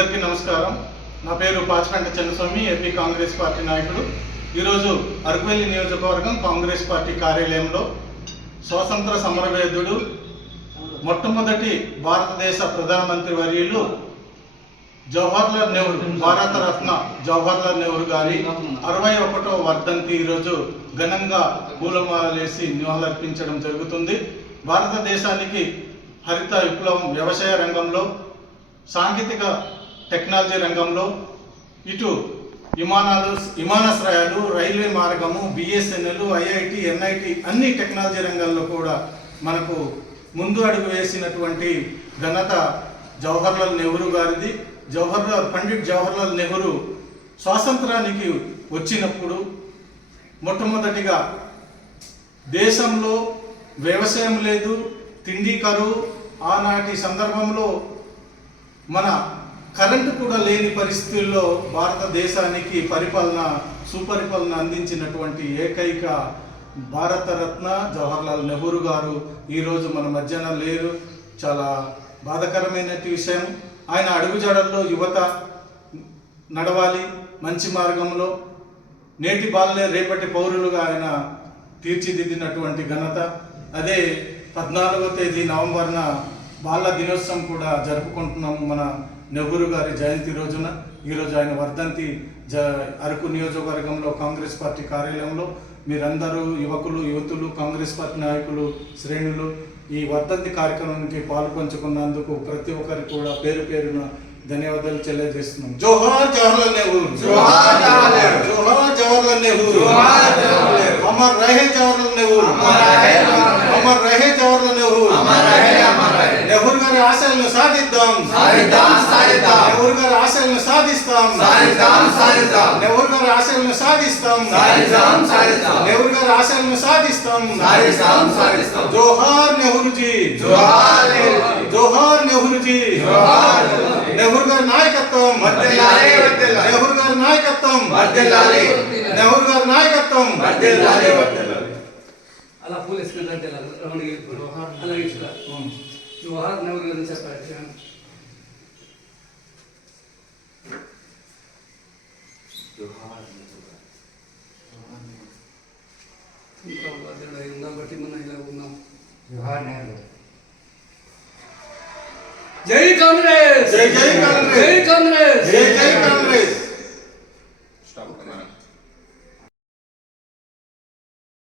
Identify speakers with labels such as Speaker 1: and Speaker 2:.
Speaker 1: నమస్కారం. నా పేరు పాచిపెంట చెన్నస్వామి ఏపీ కాంగ్రెస్ పార్టీ నాయకుడు. ఈరోజు అరకువెల్లి నియోజకవర్గం కాంగ్రెస్ పార్టీ కార్యాలయంలో స్వాతంత్ర సమరవేదుడు మొట్టమొదటి భారతదేశ ప్రధానమంత్రి వర్యులు జవహర్లాల్ నెహ్రూ భారతరత్న జవహర్లాల్ నెహ్రూ గారి అరవై ఒకటో వర్ధంతి ఈరోజు ఘనంగా పూలమాలేసి నివాళులర్పించడం జరుగుతుంది. భారతదేశానికి హరిత విప్లవం వ్యవసాయ రంగంలో సాంకేతిక టెక్నాలజీ రంగంలో ఇటు విమానాలు విమానాశ్రయాలు రైల్వే మార్గము బిఎస్ఎన్ఎల్ ఐఐటి ఎన్ఐటి అన్ని టెక్నాలజీ రంగాల్లో కూడా మనకు ముందు అడుగు వేసినటువంటి ఘనత జవహర్లాల్ నెహ్రూ గారిది. జవహర్లాల్ పండిట్ జవహర్లాల్ నెహ్రూ స్వాతంత్రానికి వచ్చినప్పుడు మొట్టమొదటిగా దేశంలో వ్యవసాయం లేదు తిండి కరువు ఆనాటి సందర్భంలో మన కరెంటు కూడా లేని పరిస్థితుల్లో భారతదేశానికి పరిపాలన సుపరిపాలన అందించినటువంటి ఏకైక భారతరత్న జవహర్లాల్ నెహ్రూ గారు ఈరోజు మన మధ్యాహ్నం లేరు. చాలా బాధకరమైన విషయం. ఆయన అడుగుజాడల్లో యువత నడవాలి మంచి మార్గంలో. నేటి బాలలే రేపటి పౌరులుగా ఆయన తీర్చిదిద్దినటువంటి ఘనత. అదే పద్నాలుగో తేదీ నవంబర్న బాల దినోత్సవం కూడా జరుపుకుంటున్నాము మన నెహ్రూ గారి జయంతి రోజున. ఈరోజు ఆయన వర్ధంతి జ అరకు నియోజకవర్గంలో కాంగ్రెస్ పార్టీ కార్యాలయంలో. మీరందరూ యువకులు యువతులు కాంగ్రెస్ పార్టీ నాయకులు శ్రేణులు ఈ వర్ధంతి కార్యక్రమానికి పాల్పంచుకున్నందుకు ప్రతి ఒక్కరికి కూడా పేరు పేరున ధన్యవాదాలు తెలియజేస్తున్నాం. జోహార్ జవహర్లాల్ నెహ్రూ.
Speaker 2: జోహార్ జవహర్లాల్ నెహ్రూ.
Speaker 1: జోహార్ జవహర్లాల్ నెహ్రూ.
Speaker 2: జోహార్ జవహర్లాల్ నెహ్రూ.
Speaker 1: అమర్ రహే జవహర్లాల్ నెహ్రూ.
Speaker 2: అమర్ రహే జవహర్లాల్ నెహ్రూ.
Speaker 1: నెహ్రూ గారి ఆశయాలను సాధిద్దాం
Speaker 2: సాధిద్దాం, సాధిద్దాం.
Speaker 1: నెహ్రూ గారి ఆశయాలను సాధిస్తాం
Speaker 2: సాధిద్దాం, సాధిద్దాం.
Speaker 1: నెహ్రూ గారి ఆశయాలను సాధిస్తాం
Speaker 2: సాధిద్దాం, సాధిద్దాం.
Speaker 1: నెహ్రూ గారి ఆశయాలను సాధిస్తాం
Speaker 2: సాధిస్తాం, సాధిస్తాం.
Speaker 1: జోహార్ నెహ్రూజీ
Speaker 2: జోహార్ నెహ్రూజీ.
Speaker 1: జోహార్ నెహ్రూజీ
Speaker 2: జోహార్ నెహ్రూజీ.
Speaker 1: నెహ్రూ గారి నాయకత్వం
Speaker 2: వర్ధిల్లాలి, వర్ధిల్లాలి.
Speaker 1: నెహ్రూ గారి నాయకత్వం
Speaker 2: వర్ధిల్లాలి.
Speaker 1: నెహ్రూ గారి నాయకత్వం
Speaker 2: వర్ధిల్లాలి, వర్ధిల్లాలి.
Speaker 3: అలా పూలు వేసుకుంటే రమణగిరి అలాగే ఇక్కడ జోహార్ నెహ్రూ గురించి చెప్పారు ఇంకా దేవుడు అయి ఉందా బట్టి మనం ఇలా ఉన్నాం జై కాంగ్రెస్
Speaker 1: జై జై కాంగ్రెస్.
Speaker 3: జై కాంగ్రెస్
Speaker 1: జై జై కాంగ్రెస్